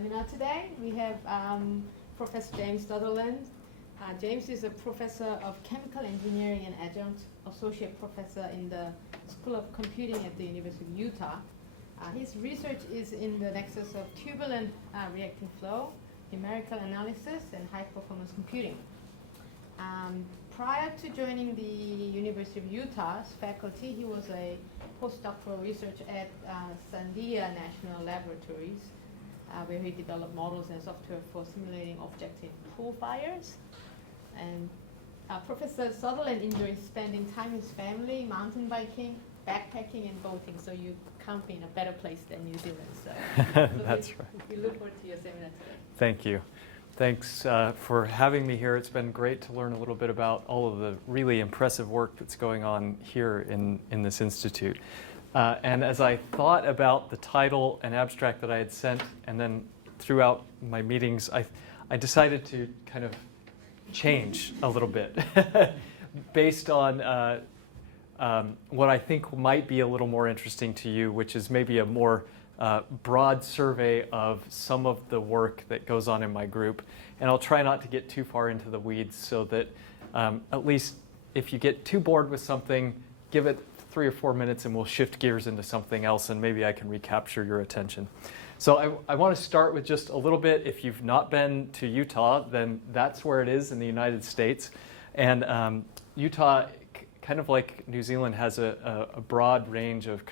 seminar today. We have Professor James Turbulent. James is a professor of chemical engineering and adjunct associate professor in the School of Computing at the University of Utah. His research is in the nexus of turbulent reacting flow, numerical analysis, and high-performance computing. Prior to joining the University of Utah's faculty, he was a postdoctoral researcher at Sandia National Laboratories, where he developed models and software for simulating objects in pool fires. And Professor Sutherland enjoys spending time with his family, mountain biking, backpacking, and boating. So you can't be in a better place than New Zealand. So That's right. We look forward to your seminar today. Thank you. Thanks for having me here. It's been great to learn a little bit about all of the really impressive work that's going on here in this institute. And as I thought about the title and abstract that I had sent, and then throughout my meetings, I decided to kind of change a little bit based on what I think might be a little more interesting to you, which is maybe a more broad survey of some of the work that goes on in my group. And I'll try not to get too far into the weeds so that at least if you get too bored with something, give it 3 or 4 minutes and we'll shift gears into something else and maybe I can recapture your attention. So I want to start with just a little bit. If you've not been to Utah, then that's where it is in the United States. And Utah, kind of like New Zealand, has a broad range of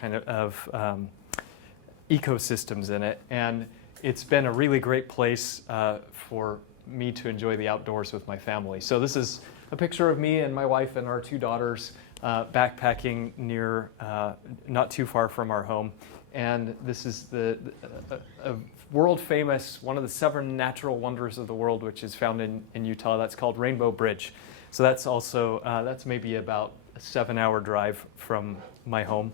ecosystems in it, and it's been a really great place for me to enjoy the outdoors with my family. So this is a picture of me and my wife and our 2 daughters backpacking near, not too far from our home. And this is a world famous, one of the 7 natural wonders of the world, which is found in Utah. That's called Rainbow Bridge. So that's also, that's maybe about a 7-hour drive from my home.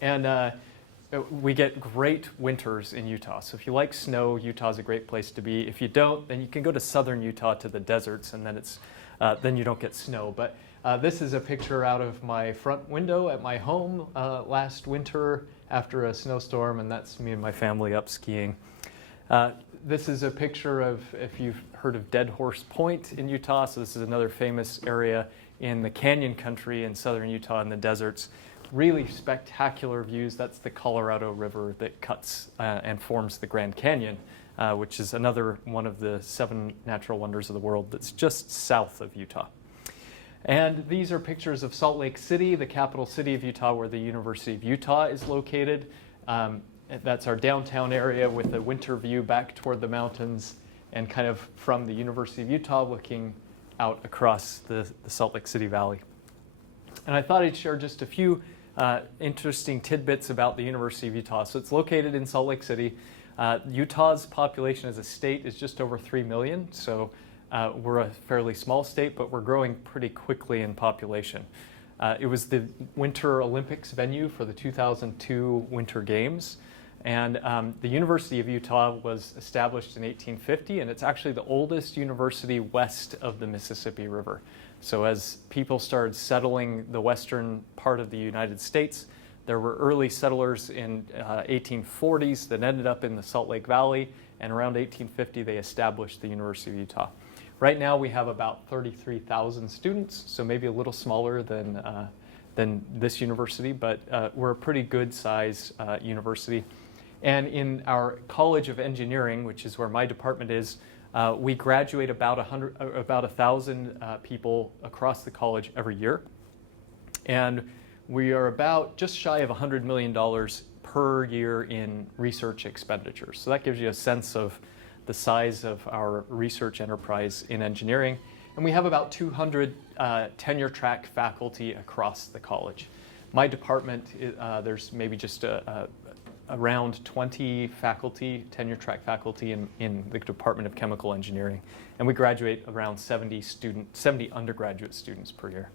And we get great winters in Utah. So if you like snow, Utah's a great place to be. If you don't, then you can go to southern Utah to the deserts, and then you don't get snow. But this is a picture out of my front window at my home last winter after a snowstorm, and that's me and my family up skiing. This is a picture of, if you've heard of Dead Horse Point in Utah. So this is another famous area in the canyon country in southern Utah in the deserts. Really spectacular views. That's the Colorado River that cuts and forms the Grand Canyon, which is another one of the 7 natural wonders of the world that's just south of Utah. And these are pictures of Salt Lake City, the capital city of Utah, where the University of Utah is located. That's our downtown area with a winter view back toward the mountains and kind of from the University of Utah looking out across the Salt Lake City Valley. And I thought I'd share just a few interesting tidbits about the University of Utah. So it's located in Salt Lake City. Utah's population as a state is just over 3 million. So we're a fairly small state, but we're growing pretty quickly in population. It was the Winter Olympics venue for the 2002 Winter Games. And the University of Utah was established in 1850, and it's actually the oldest university west of the Mississippi River. So as people started settling the western part of the United States, there were early settlers in 1840s that ended up in the Salt Lake Valley, and around 1850 they established the University of Utah. Right now we have about 33,000 students, so maybe a little smaller than this university, but we're a pretty good size university. And in our College of Engineering, which is where my department is, we graduate about 1,000 people across the college every year. And we are about just shy of $100 million per year in research expenditures. So that gives you a sense of the size of our research enterprise in engineering. And we have about 200 tenure track faculty across the college. My department, there's maybe just around 20 faculty, tenure track faculty in the Department of Chemical Engineering. And we graduate around 70 undergraduate students per year.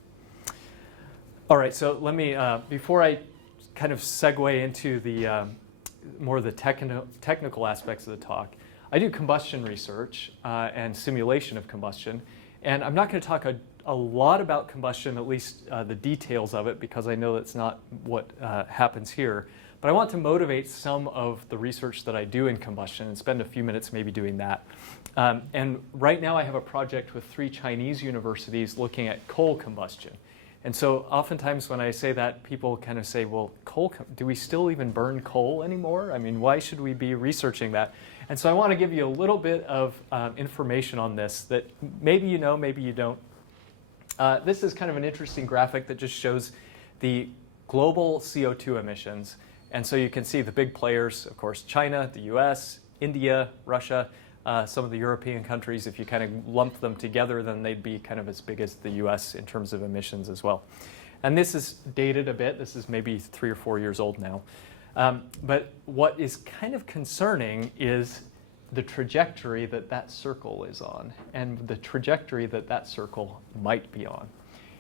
All right, so let me, before I kind of segue into the more of the technical aspects of the talk, I do combustion research and simulation of combustion. And I'm not going to talk a lot about combustion, at least the details of it, because I know that's not what happens here. But I want to motivate some of the research that I do in combustion and spend a few minutes maybe doing that. And right now I have a project with 3 Chinese universities looking at coal combustion. And so oftentimes when I say that, people kind of say, well, do we still even burn coal anymore? I mean, why should we be researching that? And so I want to give you a little bit of information on this that maybe you know, maybe you don't. This is kind of an interesting graphic that just shows the global CO2 emissions. And so you can see the big players, of course, China, the US, India, Russia, some of the European countries. If you kind of lump them together, then they'd be kind of as big as the US in terms of emissions as well. And this is dated a bit. This is maybe 3 or 4 years old now. But what is kind of concerning is the trajectory that that circle is on and the trajectory that that circle might be on.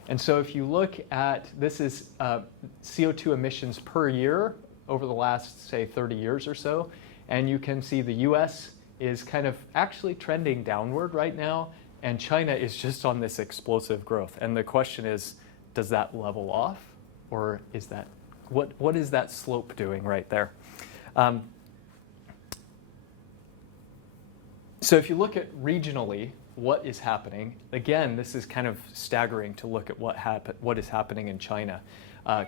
And so if you look at, this is CO2 emissions per year over the last, say, 30 years or so, and you can see the US is kind of actually trending downward right now, and China is just on this explosive growth. And the question is, does that level off, or is that, what is that slope doing right there? So if you look at regionally, what is happening, again, this is kind of staggering to look at what is happening in China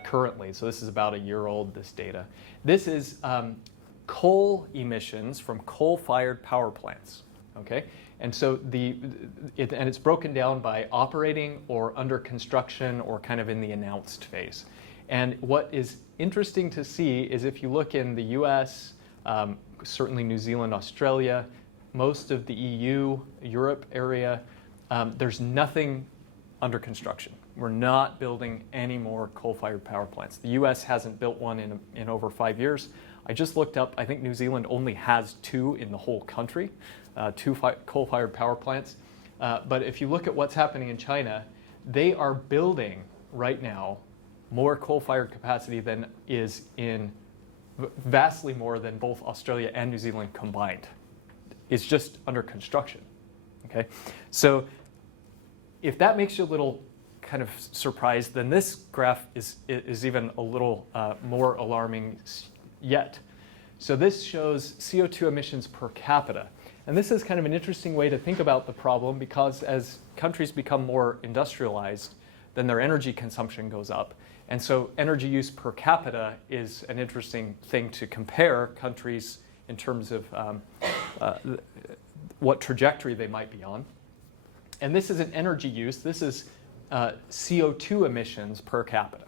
currently. So this is about a year old, this data. This is coal emissions from coal-fired power plants, okay? And so it's broken down by operating or under construction or kind of in the announced phase. And what is interesting to see is if you look in the US, certainly New Zealand, Australia, most of the EU, Europe area, there's nothing under construction. We're not building any more coal-fired power plants. The US hasn't built one in over 5 years. I just looked up, I think New Zealand only has 2 in the whole country, 2 coal-fired power plants. But if you look at what's happening in China, they are building right now more coal-fired capacity than is in, vastly more than both Australia and New Zealand combined. It's just under construction, okay? So if that makes you a little kind of surprised, then this graph is even a little more alarming yet. So this shows CO2 emissions per capita. And this is kind of an interesting way to think about the problem, because as countries become more industrialized, then their energy consumption goes up. And so energy use per capita is an interesting thing to compare countries in terms of what trajectory they might be on. And this isn't energy use, this is CO2 emissions per capita.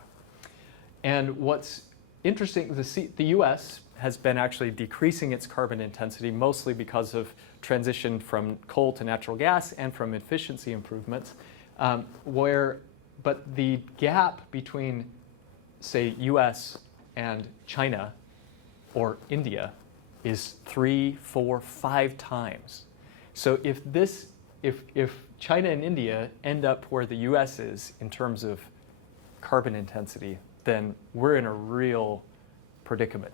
And what's interesting, the US has been actually decreasing its carbon intensity, mostly because of transition from coal to natural gas and from efficiency improvements, but the gap between, say, US and China or India is 3, 4, 5 times. So if China and India end up where the US is in terms of carbon intensity, then we're in a real predicament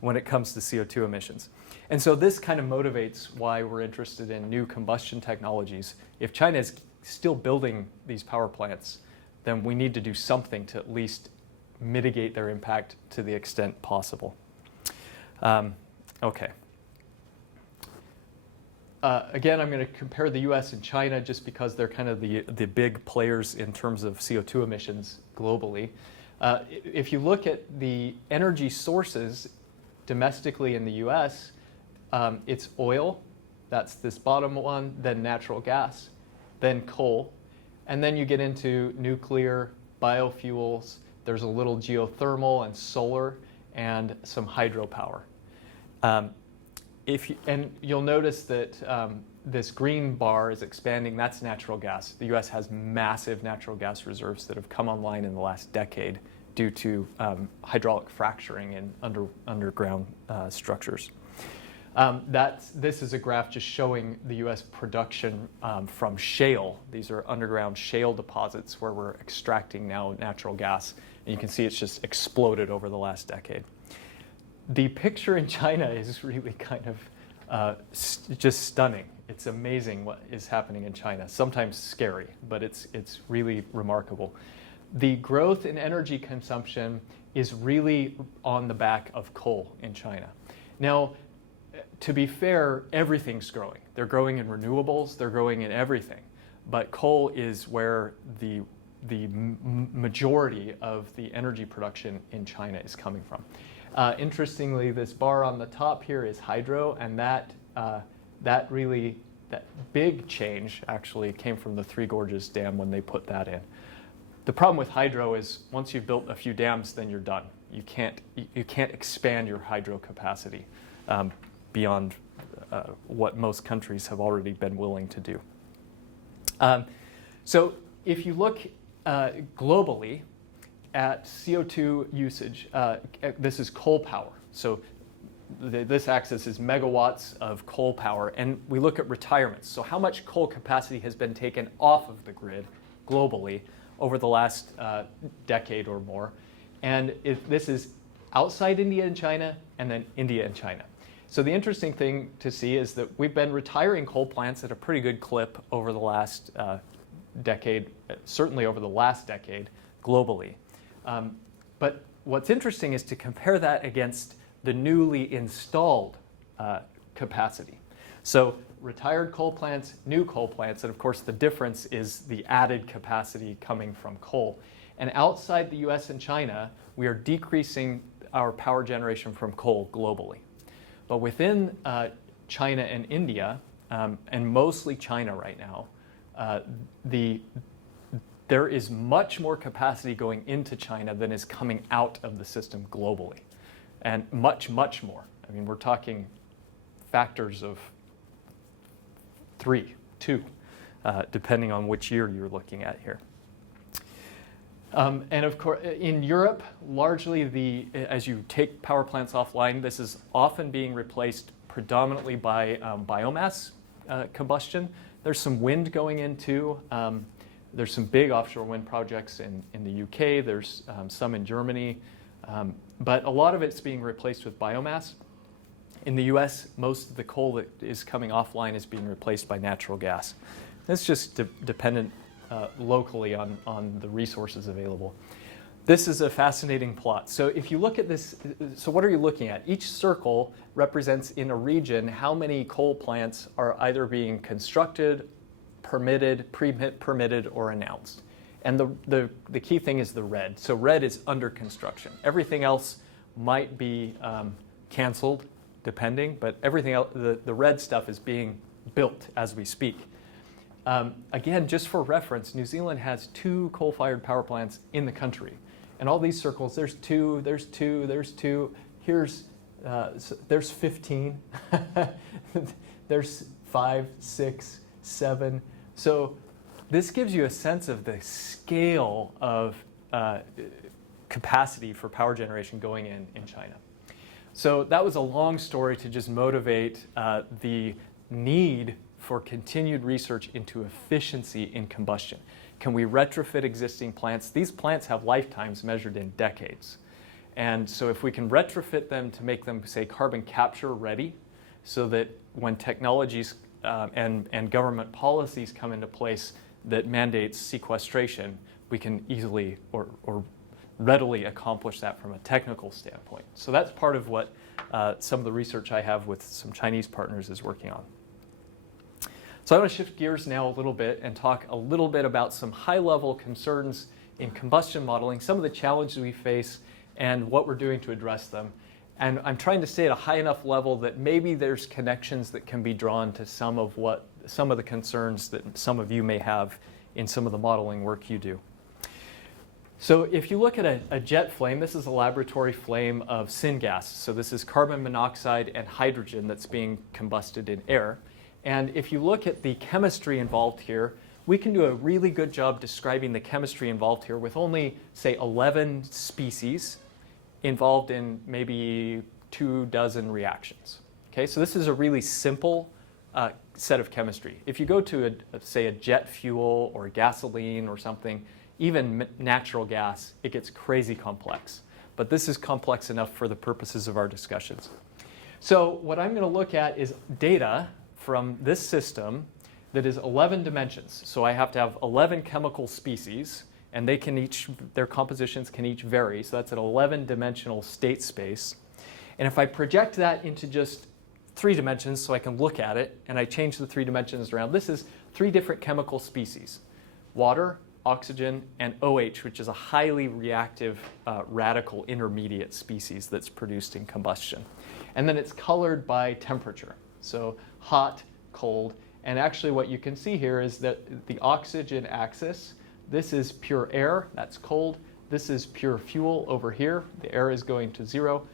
when it comes to CO2 emissions. And so this kind of motivates why we're interested in new combustion technologies. If China is still building these power plants, then we need to do something to at least mitigate their impact to the extent possible. Okay. Again, I'm going to compare the US and China just because they're kind of the big players in terms of CO2 emissions globally. If you look at the energy sources domestically in the US, it's oil, that's this bottom one, then natural gas, then coal, and then you get into nuclear, biofuels, there's a little geothermal and solar, and some hydropower. And you'll notice that this green bar is expanding, that's natural gas. The US has massive natural gas reserves that have come online in the last decade due to hydraulic fracturing in underground structures. This is a graph just showing the US production from shale. These are underground shale deposits where we're extracting now natural gas. And you can see it's just exploded over the last decade. The picture in China is really kind of just stunning. It's amazing what is happening in China. Sometimes scary, but it's really remarkable. The growth in energy consumption is really on the back of coal in China. Now, to be fair, everything's growing. They're growing in renewables, they're growing in everything. But coal is where the majority of the energy production in China is coming from. Interestingly, this bar on the top here is hydro, and that big change actually came from the Three Gorges Dam when they put that in. The problem with hydro is once you've built a few dams, then you're done. You can't expand your hydro capacity beyond what most countries have already been willing to do. So if you look globally at CO2 usage, this is coal power. So this axis is megawatts of coal power, and we look at retirements. So how much coal capacity has been taken off of the grid globally over the last decade or more. And this is outside India and China, and then India and China. So the interesting thing to see is that we've been retiring coal plants at a pretty good clip over the last decade, certainly over the last decade globally. But what's interesting is to compare that against the newly installed capacity. So retired coal plants, new coal plants, and of course the difference is the added capacity coming from coal. And outside the US and China, we are decreasing our power generation from coal globally. But within China and India, and mostly China right now, there is much more capacity going into China than is coming out of the system globally. And much, much more. I mean, we're talking factors of 3, 2, depending on which year you're looking at here. And of course, in Europe, largely as you take power plants offline, this is often being replaced predominantly by biomass combustion. There's some wind going in too. There's some big offshore wind projects in the UK. There's some in Germany. But a lot of it's being replaced with biomass. In the US, most of the coal that is coming offline is being replaced by natural gas. It's just dependent locally on the resources available. This is a fascinating plot. So if you look at this, so what are you looking at? Each circle represents in a region how many coal plants are either being constructed, permitted, pre-permitted, or announced. And the key thing is the red. So red is under construction. Everything else might be canceled, depending, but everything else, the red stuff is being built as we speak. Again, just for reference, New Zealand has 2 coal-fired power plants in the country. And all these circles, there's 2, there's 2, there's 2. There's 15. There's 5, 6, 7. So this gives you a sense of the scale of capacity for power generation going in China. So that was a long story to just motivate the need for continued research into efficiency in combustion. Can we retrofit existing plants? These plants have lifetimes measured in decades. And so if we can retrofit them to make them, say, carbon capture ready, so that when technologies and government policies come into place that mandates sequestration, we can easily or readily accomplish that from a technical standpoint. So that's part of what some of the research I have with some Chinese partners is working on. So I want to shift gears now a little bit and talk a little bit about some high-level concerns in combustion modeling, some of the challenges we face, and what we're doing to address them. And I'm trying to stay at a high enough level that maybe there's connections that can be drawn to some of the concerns that some of you may have in some of the modeling work you do. So if you look at a jet flame, this is a laboratory flame of syngas. So this is carbon monoxide and hydrogen that's being combusted in air. And if you look at the chemistry involved here, we can do a really good job describing the chemistry involved here with only, say, 11 species involved in maybe 24 reactions. Okay, so this is a really simple set of chemistry. If you go to, say, a jet fuel or gasoline or something, even natural gas, it gets crazy complex. But this is complex enough for the purposes of our discussions. So what I'm going to look at is data from this system that is 11 dimensions. So I have to have 11 chemical species, and they can their compositions can each vary. So that's an 11-dimensional state space. And if I project that into just 3 dimensions so I can look at it, and I change the 3 dimensions around, this is 3 different chemical species: water, oxygen, and OH, which is a highly reactive radical intermediate species that's produced in combustion. And then it's colored by temperature, so hot, cold. And actually what you can see here is that the oxygen axis, this is pure air, that's cold. This is pure fuel over here. The air is going to 0.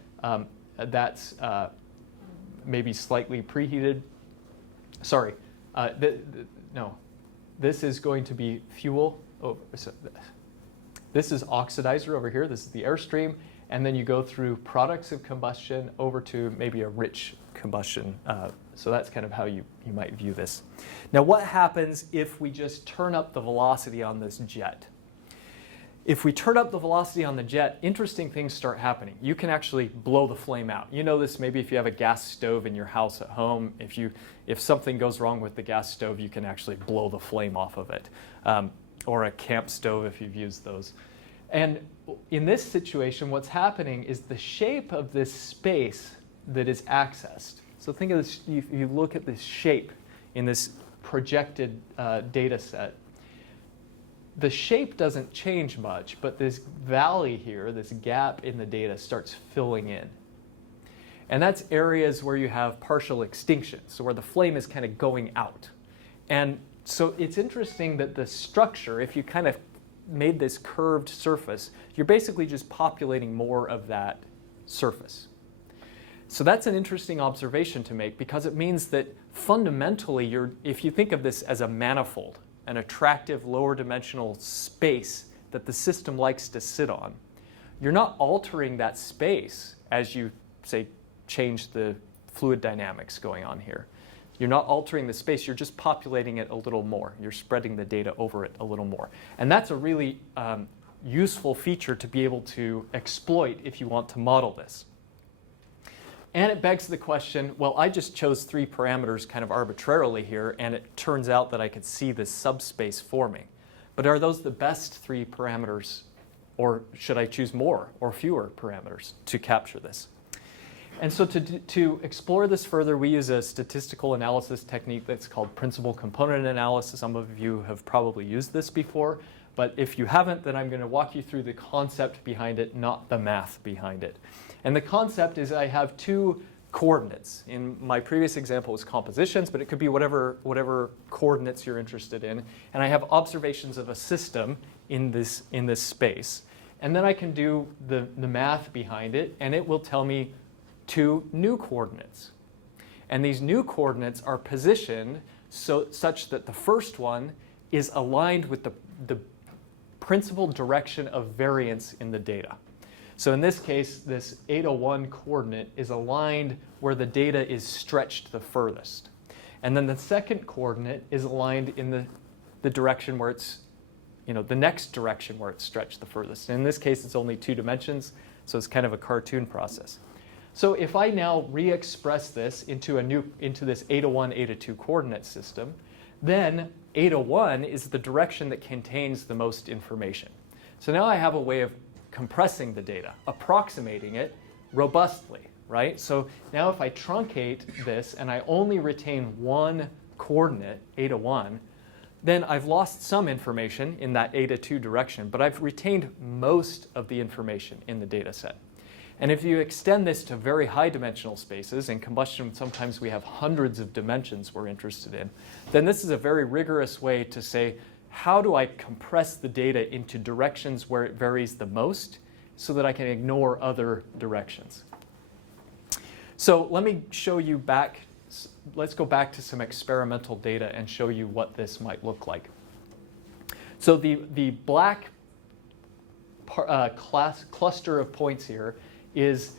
That's maybe slightly preheated. Sorry, no. This is going to be fuel. So this is oxidizer over here. This is the airstream. And then you go through products of combustion over to maybe a rich combustion. So that's kind of how you might view this. Now, what happens if we just turn up the velocity on this jet? If we turn up the velocity on the jet, interesting things start happening. You can actually blow the flame out. You know this maybe if you have a gas stove in your house at home. If something goes wrong with the gas stove, you can actually blow the flame off of it. Or a camp stove if you've used those. And in this situation, what's happening is the shape of this space that is accessed. So think of this, if you look at this shape in this projected data set, the shape doesn't change much, but this valley here, this gap in the data, starts filling in. And that's areas where you have partial extinction, so where the flame is kind of going out. And so it's interesting that the structure, if you kind of made this curved surface, you're basically just populating more of that surface. So that's an interesting observation to make, because it means that fundamentally, if you think of this as a manifold, an attractive lower dimensional space that the system likes to sit on, you're not altering that space as you, say, change the fluid dynamics going on here. You're not altering the space, you're just populating it a little more. You're spreading the data over it a little more. And that's a really useful feature to be able to exploit if you want to model this. And it begs the question, well, I just chose 3 parameters kind of arbitrarily here, and it turns out that I could see this subspace forming. But are those the best 3 parameters, or should I choose more or fewer parameters to capture this? And so to explore this further, we use a statistical analysis technique that's called principal component analysis. Some of you have probably used this before, but if you haven't, then I'm going to walk you through the concept behind it, not the math behind it. And the concept is I have 2 coordinates. In my previous example, it was compositions, but it could be whatever coordinates you're interested in. And I have observations of a system in this space. And then I can do the math behind it, and it will tell me 2 new coordinates. And these new coordinates are positioned such that the first one is aligned with the principal direction of variance in the data. So in this case, this 801 coordinate is aligned where the data is stretched the furthest. And then the second coordinate is aligned in the direction where it's, the next direction where it's stretched the furthest. And in this case, it's only 2 dimensions, so it's kind of a cartoon process. So if I now re-express this into this 801, 802 coordinate system, then 801 is the direction that contains the most information. So now I have a way of compressing the data, approximating it robustly, right? So now if I truncate this and I only retain 1 coordinate, 801, then I've lost some information in that 802 direction, but I've retained most of the information in the data set. And if you extend this to very high dimensional spaces, in combustion sometimes we have hundreds of dimensions we're interested in, then this is a very rigorous way to say, how do I compress the data into directions where it varies the most so that I can ignore other directions? So let me show you back, let's go back to some experimental data and show you what this might look like. So the black cluster of points here is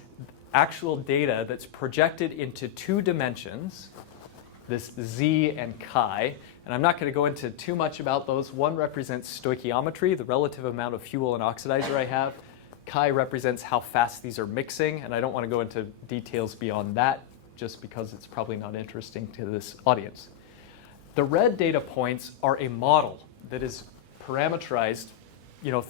actual data that's projected into 2 dimensions, this z and chi. And I'm not going to go into too much about those. One represents stoichiometry, the relative amount of fuel and oxidizer I have. Chi represents how fast these are mixing, and I don't want to go into details beyond that, just because it's probably not interesting to this audience. The red data points are a model that is parameterized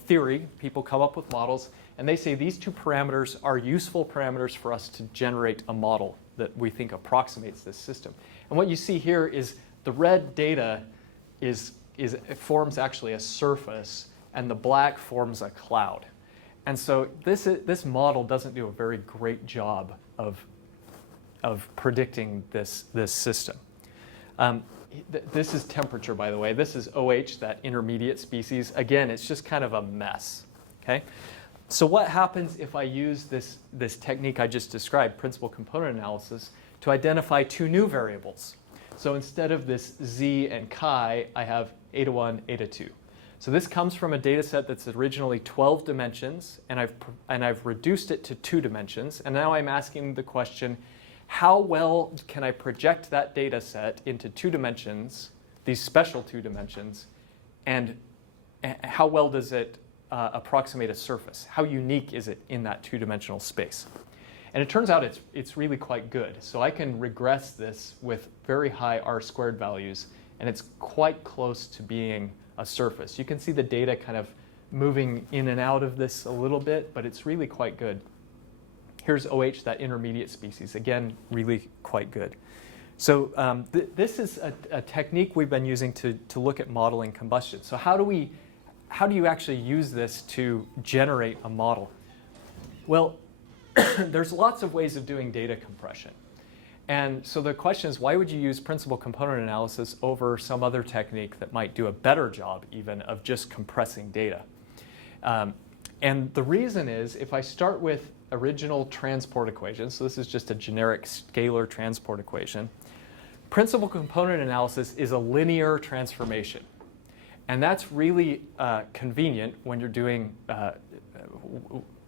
theory. People come up with models, and they say these two parameters are useful parameters for us to generate a model that we think approximates this system. And what you see here is the red data it forms actually a surface, and the black forms a cloud. And so this model doesn't do a very great job of predicting this system. This is temperature, by the way. This is OH, that intermediate species. Again, it's just kind of a mess. Okay? So what happens if I use this technique I just described, principal component analysis, to identify two new variables? So instead of this z and chi, I have eta 1, eta 2. So this comes from a data set that's originally 12 dimensions, and I've reduced it to 2 dimensions. And now I'm asking the question, how well can I project that data set into 2 dimensions, these special 2 dimensions, and how well does it approximate a surface? How unique is it in that 2-dimensional space? And it turns out it's really quite good. So I can regress this with very high R² values, and it's quite close to being a surface. You can see the data kind of moving in and out of this a little bit, but it's really quite good. Here's OH, that intermediate species. Again, really quite good. So this is a technique we've been using to look at modeling combustion. So how do you actually use this to generate a model? Well, there's lots of ways of doing data compression. And so the question is, why would you use principal component analysis over some other technique that might do a better job even of just compressing data? And the reason is, if I start with original transport equations, so this is just a generic scalar transport equation, principal component analysis is a linear transformation. And that's really convenient when you're doing,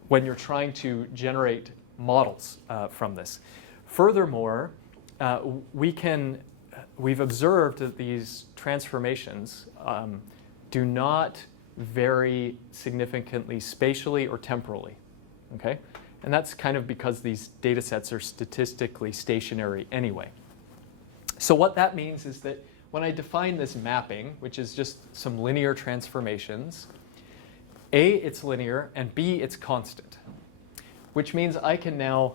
when you're trying to generate models from this. Furthermore, we've observed that these transformations do not vary significantly spatially or temporally. Okay? And that's kind of because these data sets are statistically stationary anyway. So what that means is that when I define this mapping, which is just some linear transformations, A, it's linear, and B, it's constant, which means I can now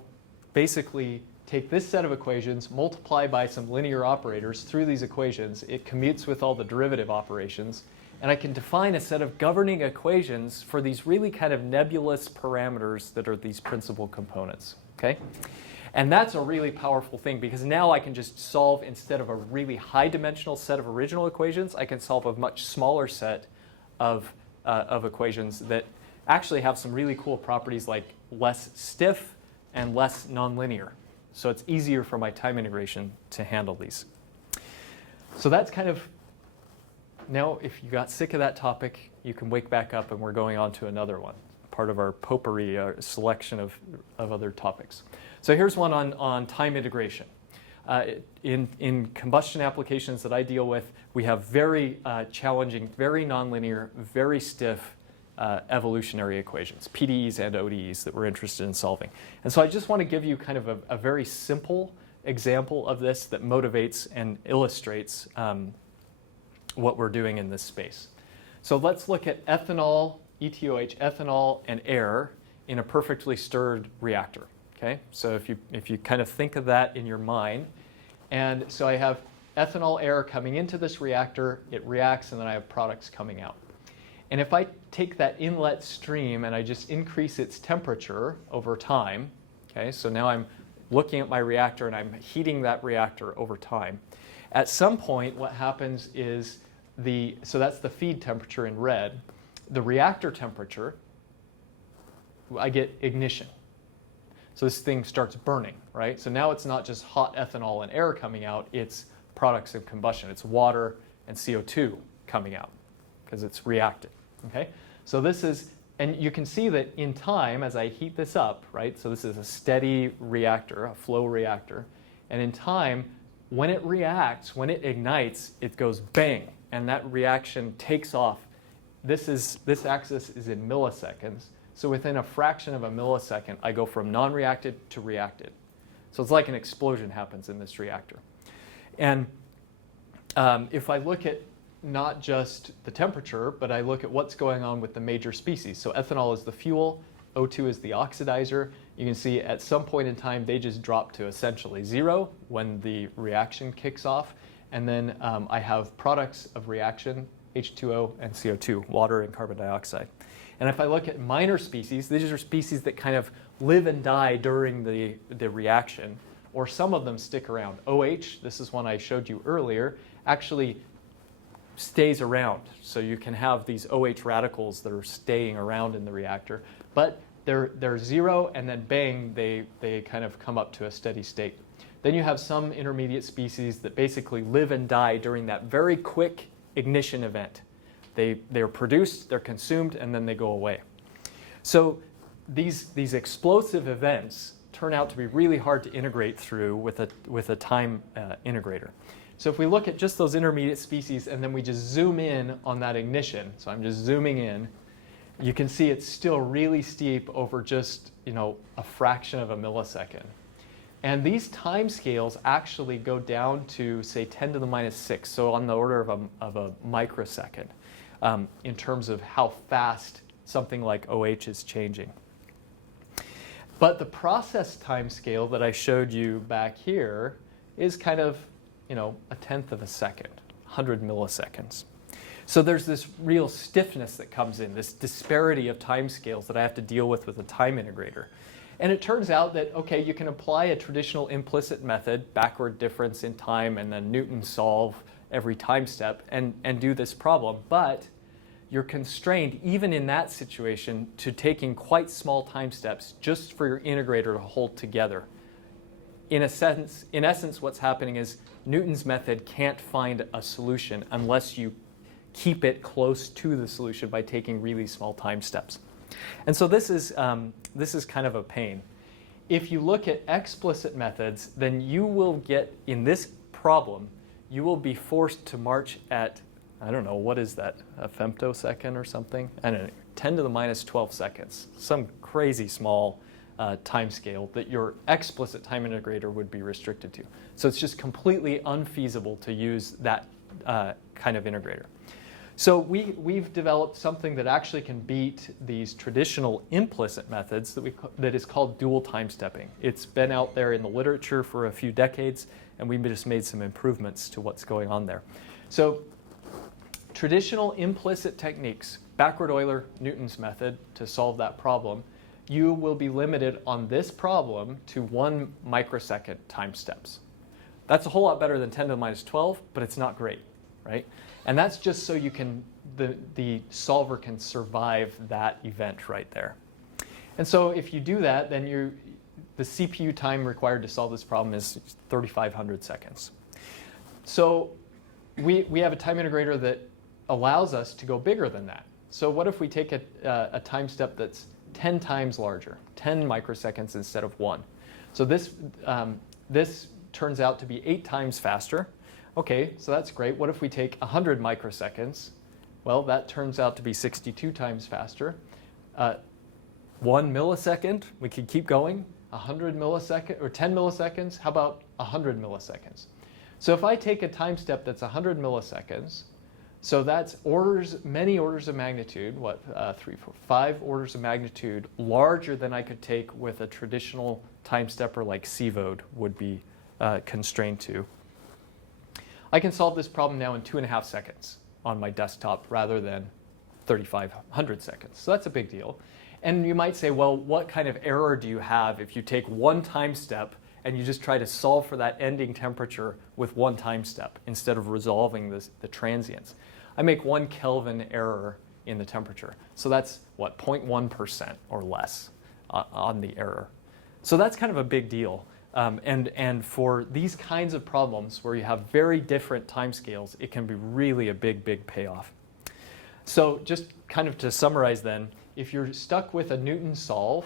basically take this set of equations, multiply by some linear operators through these equations. It commutes with all the derivative operations. And I can define a set of governing equations for these really kind of nebulous parameters that are these principal components. Okay? And that's a really powerful thing, because now I can just solve, instead of a really high-dimensional set of original equations, I can solve a much smaller set of equations that actually have some really cool properties like less stiff and less nonlinear. So it's easier for my time integration to handle these. So that's kind of, now if you got sick of that topic, you can wake back up and we're going on to another one, part of our potpourri selection of other topics. So here's one on time integration. In combustion applications that I deal with, we have very challenging, very nonlinear, very stiff evolutionary equations, PDEs and ODEs, that we're interested in solving. And so I just want to give you kind of a very simple example of this that motivates and illustrates what we're doing in this space. So let's look at ethanol, ETOH, ethanol, and air in a perfectly stirred reactor. Okay? So if you kind of think of that in your mind, and so I have ethanol air coming into this reactor, it reacts, and then I have products coming out. And if I take that inlet stream and I just increase its temperature over time, okay, so now I'm looking at my reactor and I'm heating that reactor over time. At some point, what happens is so that's the feed temperature in red. The reactor temperature, I get ignition. So this thing starts burning, right? So now it's not just hot ethanol and air coming out, it's products of combustion. It's water and CO2 coming out because it's reacted, okay? So this is, and you can see that in time as I heat this up, right? So this is a steady reactor, a flow reactor. And in time, when it reacts, when it ignites, it goes bang, and that reaction takes off. This axis is in milliseconds. So within a fraction of a millisecond, I go from non-reacted to reacted. So it's like an explosion happens in this reactor. And if I look at not just the temperature, but I look at what's going on with the major species. So ethanol is the fuel, O2 is the oxidizer. You can see at some point in time they just drop to essentially zero when the reaction kicks off. And then I have products of reaction, H2O and CO2, water and carbon dioxide. And if I look at minor species, these are species that kind of live and die during the reaction, or some of them stick around. OH, this is one I showed you earlier, actually stays around. So you can have these OH radicals that are staying around in the reactor, but they're zero, and then bang, they kind of come up to a steady state. Then you have some intermediate species that basically live and die during that very quick ignition event. They're produced, they're consumed, and then they go away. So these explosive events turn out to be really hard to integrate through with a time integrator. So if we look at just those intermediate species and then we just zoom in on that ignition, so I'm just zooming in, you can see it's still really steep over just a fraction of a millisecond. And these time scales actually go down to, say, 10 to the minus 6, so on the order of a microsecond in terms of how fast something like OH is changing. But the process time scale that I showed you back here is kind of, a tenth of a second, 100 milliseconds. So there's this real stiffness that comes in, this disparity of time scales that I have to deal with a time integrator. And it turns out that, okay, you can apply a traditional implicit method, backward difference in time, and then Newton solve every time step and do this problem. But you're constrained, even in that situation, to taking quite small time steps just for your integrator to hold together. In essence, what's happening is Newton's method can't find a solution unless you keep it close to the solution by taking really small time steps. And so this is kind of a pain. If you look at explicit methods, then you will get, in this problem, you will be forced to march at, I don't know, what is that, a femtosecond or something? I don't know, 10 to the minus 12 seconds, some crazy small time scale that your explicit time integrator would be restricted to. So it's just completely unfeasible to use that kind of integrator. So we've developed something that actually can beat these traditional implicit methods that is called dual time stepping. It's been out there in the literature for a few decades, and we've just made some improvements to what's going on there. So traditional implicit techniques, backward Euler, Newton's method to solve that problem, you will be limited on this problem to 1 microsecond time steps. That's a whole lot better than 10 to the minus 12, but it's not great, right? And that's just so you can, the solver can survive that event right there. And so if you do that, then the CPU time required to solve this problem is 3,500 seconds. So we have a time integrator that allows us to go bigger than that. So what if we take a time step that's 10 times larger, 10 microseconds instead of 1? So this turns out to be 8 times faster. Okay, so that's great. What if we take 100 microseconds? Well, that turns out to be 62 times faster. 1 millisecond, we could keep going. 100 milliseconds, or 10 milliseconds, how about 100 milliseconds? So if I take a time step that's 100 milliseconds, so that's many orders of magnitude, 3, 4, 5 orders of magnitude larger than I could take with a traditional time stepper like CVOD would be constrained to. I can solve this problem now in 2.5 seconds on my desktop rather than 3,500 seconds. So that's a big deal. And you might say, well, what kind of error do you have if you take one time step and you just try to solve for that ending temperature with one time step instead of resolving the transients? I make 1 Kelvin error in the temperature. So that's, 0.1% or less on the error. So that's kind of a big deal. And for these kinds of problems where you have very different timescales, it can be really a big, big payoff. So just kind of to summarize then, if you're stuck with a Newton solve,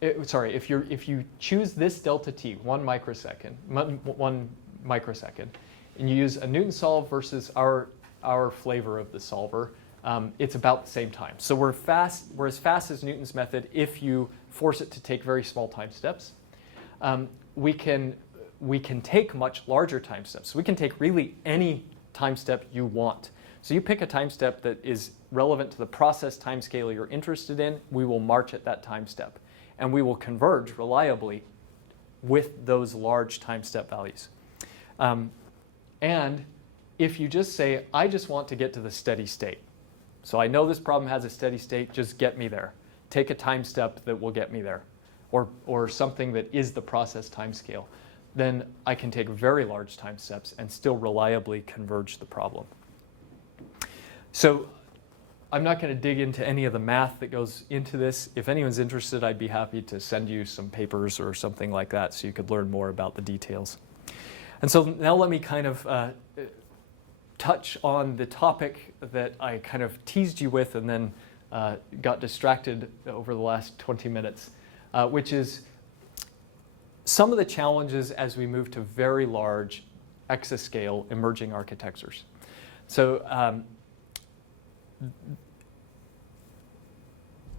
if you choose this delta t, 1 microsecond, and you use a Newton solve versus our flavor of the solver, it's about the same time. So we're as fast as Newton's method if you force it to take very small time steps. We can take much larger time steps. We can take really any time step you want. So you pick a time step that is relevant to the process timescale you're interested in. We will march at that time step, and we will converge reliably with those large time step values. And if you just say, I just want to get to the steady state. So I know this problem has a steady state, just get me there. Take a time step that will get me there, or something that is the process timescale. Then I can take very large time steps and still reliably converge the problem. So I'm not going to dig into any of the math that goes into this. If anyone's interested, I'd be happy to send you some papers or something like that so you could learn more about the details. And so now let me kind of touch on the topic that I kind of teased you with and then got distracted over the last 20 minutes, which is some of the challenges as we move to very large exascale emerging architectures. So,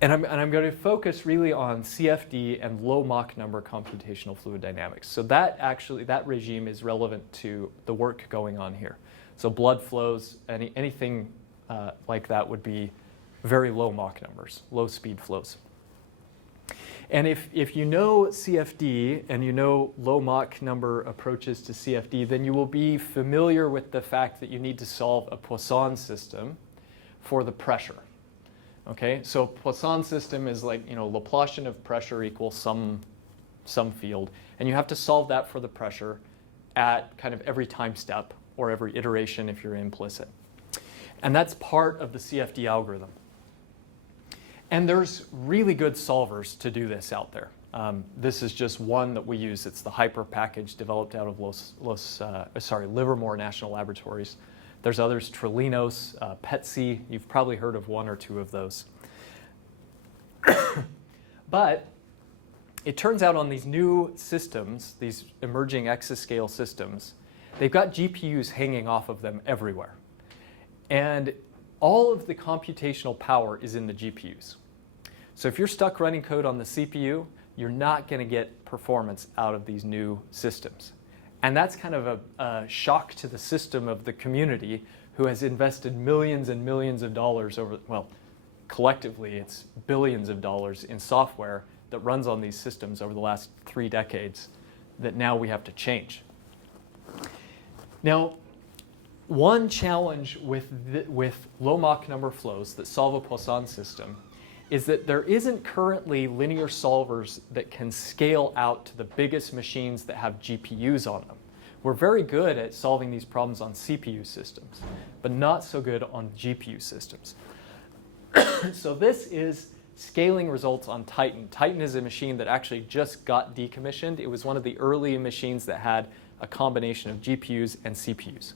and I'm going to focus really on CFD and low Mach number computational fluid dynamics. So that regime is relevant to the work going on here. So blood flows, anything like that would be very low Mach numbers, low speed flows. And if you know CFD and you know low Mach number approaches to CFD, then you will be familiar with the fact that you need to solve a Poisson system for the pressure. Okay, so Poisson system is like, Laplacian of pressure equals some field, and you have to solve that for the pressure at kind of every time step or every iteration if you're implicit. And that's part of the CFD algorithm. And there's really good solvers to do this out there. This is just one that we use. It's the hyper package developed out of Livermore National Laboratories. There's others, Trilinos, PETSI. You've probably heard of one or two of those. But it turns out on these new systems, these emerging exascale systems, they've got GPUs hanging off of them everywhere. And all of the computational power is in the GPUs. So if you're stuck running code on the CPU, you're not going to get performance out of these new systems. And that's kind of a shock to the system of the community who has invested millions and millions of dollars collectively it's billions of dollars in software that runs on these systems over the last 3 decades that now we have to change. Now, one challenge with low Mach number flows that solve a Poisson system is that there isn't currently linear solvers that can scale out to the biggest machines that have GPUs on them. We're very good at solving these problems on CPU systems, but not so good on GPU systems. So this is scaling results on Titan. Titan is a machine that actually just got decommissioned. It was one of the early machines that had a combination of GPUs and CPUs.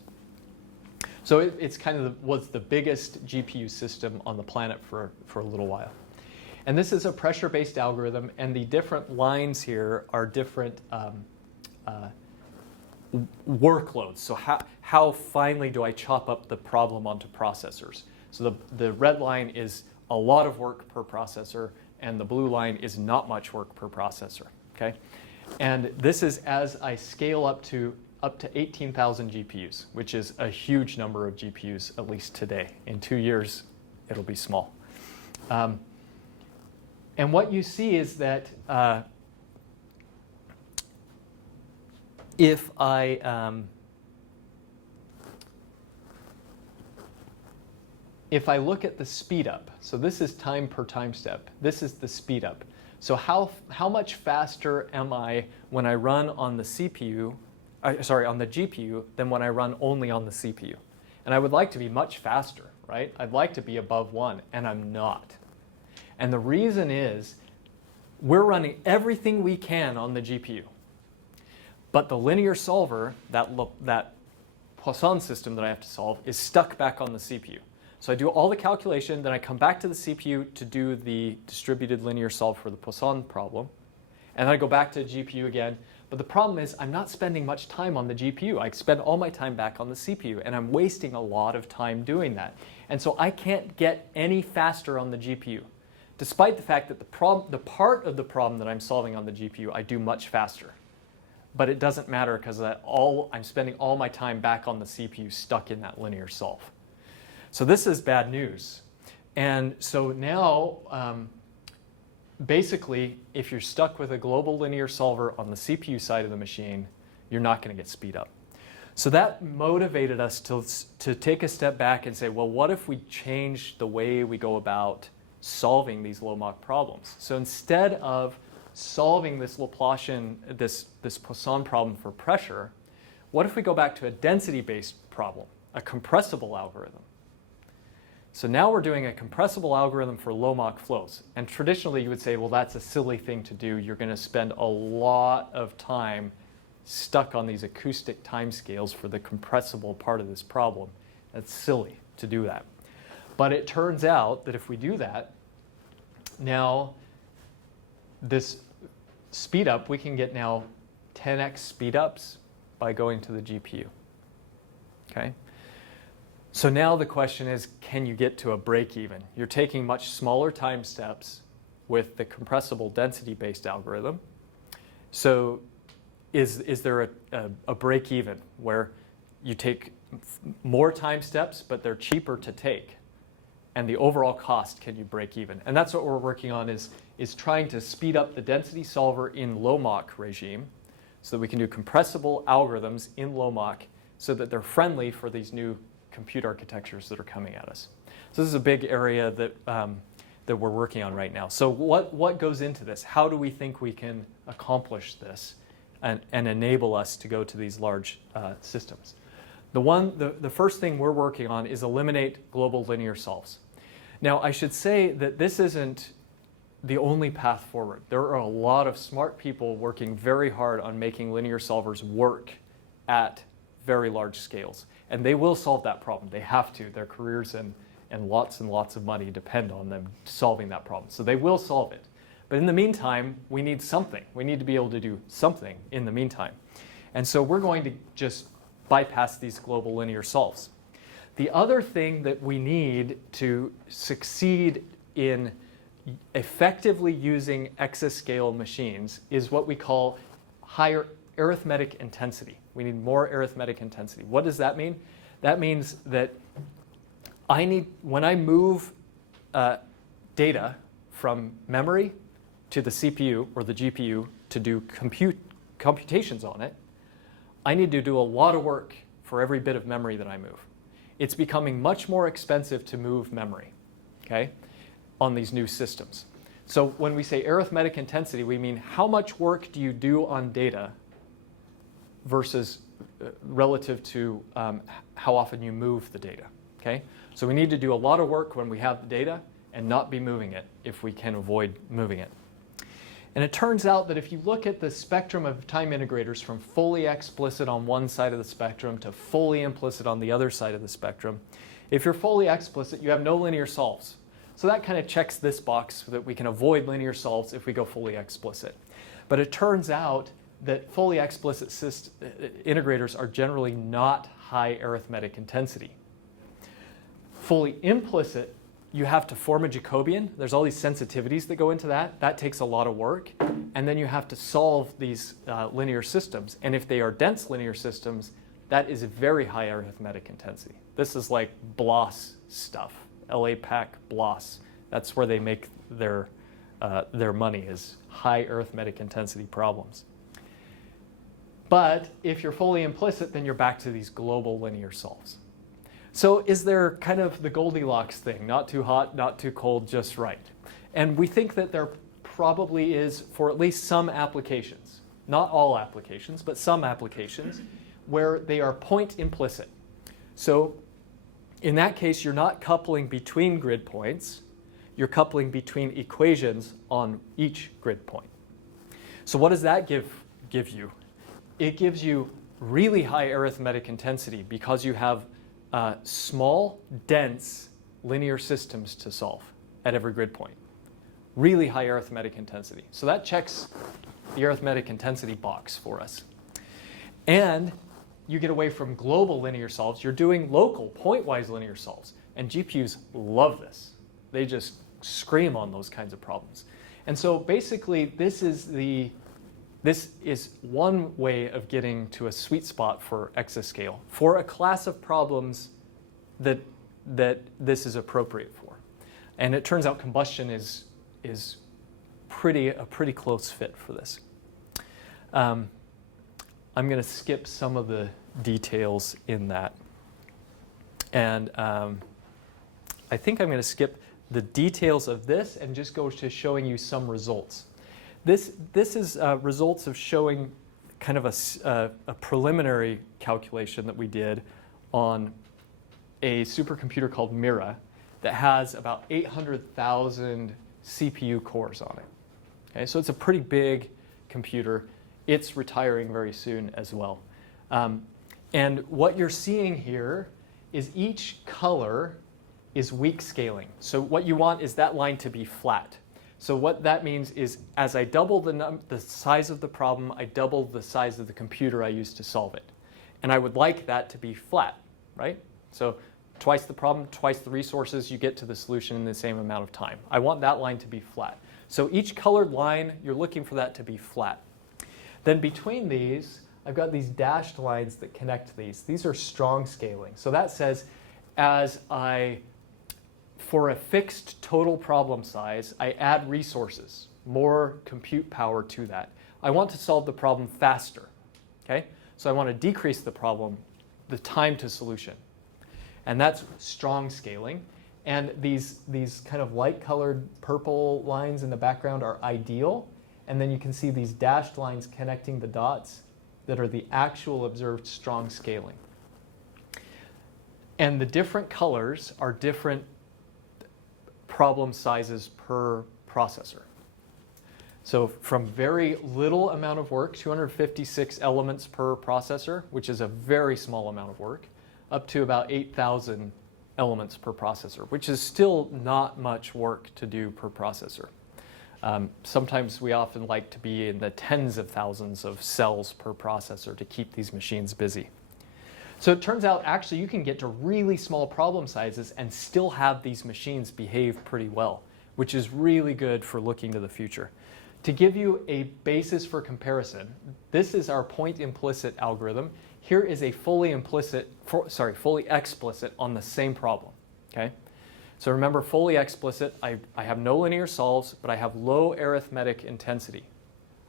So it's kind of was the biggest GPU system on the planet for a little while. And this is a pressure-based algorithm, and the different lines here are different workloads. So how finely do I chop up the problem onto processors? So the red line is a lot of work per processor, and the blue line is not much work per processor. Okay, and this is as I scale up to 18,000 GPUs, which is a huge number of GPUs, at least today. In 2 years, it'll be small. And what you see is that if I look at the speed up, so this is time per time step, this is the speed up. So how much faster am I when I run on the CPU, on the GPU, than when I run only on the CPU? And I would like to be much faster, right? I'd like to be above 1, and I'm not. And the reason is we're running everything we can on the GPU. But the linear solver, that Poisson system that I have to solve, is stuck back on the CPU. So I do all the calculation, then I come back to the CPU to do the distributed linear solve for the Poisson problem. And then I go back to the GPU again. But the problem is I'm not spending much time on the GPU. I spend all my time back on the CPU, and I'm wasting a lot of time doing that. And so I can't get any faster on the GPU, despite the fact that the part of the problem that I'm solving on the GPU I do much faster. but it doesn't matter because I'm spending all my time back on the CPU stuck in that linear solve. So this is bad news. And so now, basically, if you're stuck with a global linear solver on the CPU side of the machine, you're not going to get speed up. So that motivated us to take a step back and say, well, what if we change the way we go about solving these low-Mach problems? So instead of solving this Laplacian, this Poisson problem for pressure, what if we go back to a density-based problem, a compressible algorithm? So now we're doing a compressible algorithm for low-Mach flows. And traditionally, you would say, well, that's a silly thing to do. You're going to spend a lot of time stuck on these acoustic timescales for the compressible part of this problem. That's silly to do that. But it turns out that if we do that, now this speed up, we can get now 10x speed ups by going to the GPU. Okay? So now the question is, can you get to a break even? You're taking much smaller time steps with the compressible density-based algorithm. So is there a break even where you take more time steps, but they're cheaper to take? And the overall cost, can you break even? And that's what we're working on, is trying to speed up the density solver in low-Mach regime so that we can do compressible algorithms in low-Mach so that they're friendly for these new compute architectures that are coming at us. So this is a big area that we're working on right now. So what goes into this? How do we think we can accomplish this and enable us to go to these large systems? The first thing we're working on is eliminate global linear solves. Now, I should say that this isn't the only path forward. There are a lot of smart people working very hard on making linear solvers work at very large scales. And they will solve that problem. They have to. Their careers and lots of money depend on them solving that problem. So they will solve it. But in the meantime, we need something. We need to be able to do something in the meantime. And so we're going to just bypass these global linear solves. The other thing that we need to succeed in effectively using exascale machines is what we call higher arithmetic intensity. We need more arithmetic intensity. What does that mean? That means that when I move data from memory to the CPU or the GPU to do computations on it, I need to do a lot of work for every bit of memory that I move. It's becoming much more expensive to move memory, okay, on these new systems. So when we say arithmetic intensity, we mean how much work do you do on data versus relative to how often you move the data, okay? So we need to do a lot of work when we have the data and not be moving it if we can avoid moving it. And it turns out that if you look at the spectrum of time integrators from fully explicit on one side of the spectrum to fully implicit on the other side of the spectrum, if you're fully explicit, you have no linear solves. So that kind of checks this box so that we can avoid linear solves if we go fully explicit. But it turns out that fully explicit integrators are generally not high arithmetic intensity. Fully implicit, you have to form a Jacobian. There's all these sensitivities that go into that. That takes a lot of work. And then you have to solve these linear systems. And if they are dense linear systems, that is a very high arithmetic intensity. This is like BLOS stuff, LAPAC BLOS. That's where they make their money, is high arithmetic intensity problems. But if you're fully implicit, then you're back to these global linear solves. So is there kind of the Goldilocks thing, not too hot, not too cold, just right? And we think that there probably is for at least some applications, not all applications, but some applications where they are point implicit. So in that case, you're not coupling between grid points, you're coupling between equations on each grid point. So what does that give you? It gives you really high arithmetic intensity because you have small, dense linear systems to solve at every grid point. Really high arithmetic intensity. So that checks the arithmetic intensity box for us. And you get away from global linear solves. You're doing local, pointwise linear solves. And GPUs love this. They just scream on those kinds of problems. And so basically, this is the this is one way of getting to a sweet spot for exascale for a class of problems that this is appropriate for. And it turns out combustion is a pretty close fit for this. I'm going to skip some of the details in that. And I think I'm going to skip the details of this and just go to showing you some results. This is results of showing kind of a preliminary calculation that we did on a supercomputer called Mira that has about 800,000 CPU cores on it. Okay, so it's a pretty big computer. It's retiring very soon as well. And what you're seeing here is each color is weak scaling. So what you want is that line to be flat. So what that means is as I double the size of the problem, I double the size of the computer I use to solve it. And I would like that to be flat, right? So twice the problem, twice the resources, you get to the solution in the same amount of time. I want that line to be flat. So each colored line, you're looking for that to be flat. Then between these, I've got these dashed lines that connect these. These are strong scaling. So that says for a fixed total problem size, I add resources, more compute power to that. I want to solve the problem faster, okay? So I want to decrease the time to solution. And that's strong scaling. And these kind of light-colored purple lines in the background are ideal. And then you can see these dashed lines connecting the dots that are the actual observed strong scaling. And the different colors are different problem sizes per processor. So from very little amount of work, 256 elements per processor, which is a very small amount of work, up to about 8,000 elements per processor, which is still not much work to do per processor. Sometimes we often like to be in the tens of thousands of cells per processor to keep these machines busy. So it turns out actually you can get to really small problem sizes and still have these machines behave pretty well, which is really good for looking to the future. To give you a basis for comparison, this is our point implicit algorithm. Here is a fully explicit on the same problem. Okay? So remember, fully explicit, I have no linear solves, but I have low arithmetic intensity.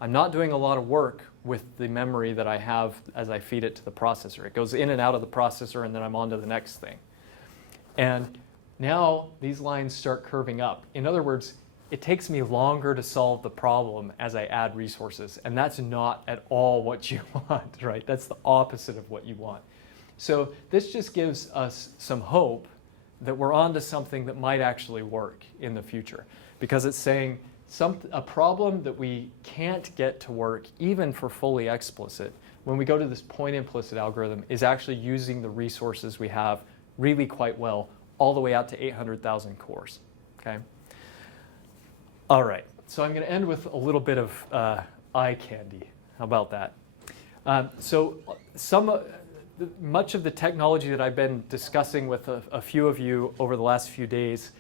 I'm not doing a lot of work with the memory that I have as I feed it to the processor. It goes in and out of the processor, and then I'm on to the next thing. And now these lines start curving up. In other words, it takes me longer to solve the problem as I add resources. And that's not at all what you want, right? That's the opposite of what you want. So this just gives us some hope that we're onto something that might actually work in the future. Because it's saying a problem that we can't get to work, even for fully explicit, when we go to this point implicit algorithm, is actually using the resources we have really quite well, all the way out to 800,000 cores. Okay? All right, so I'm going to end with a little bit of eye candy. How about that? Much of the technology that I've been discussing with a few of you over the last few days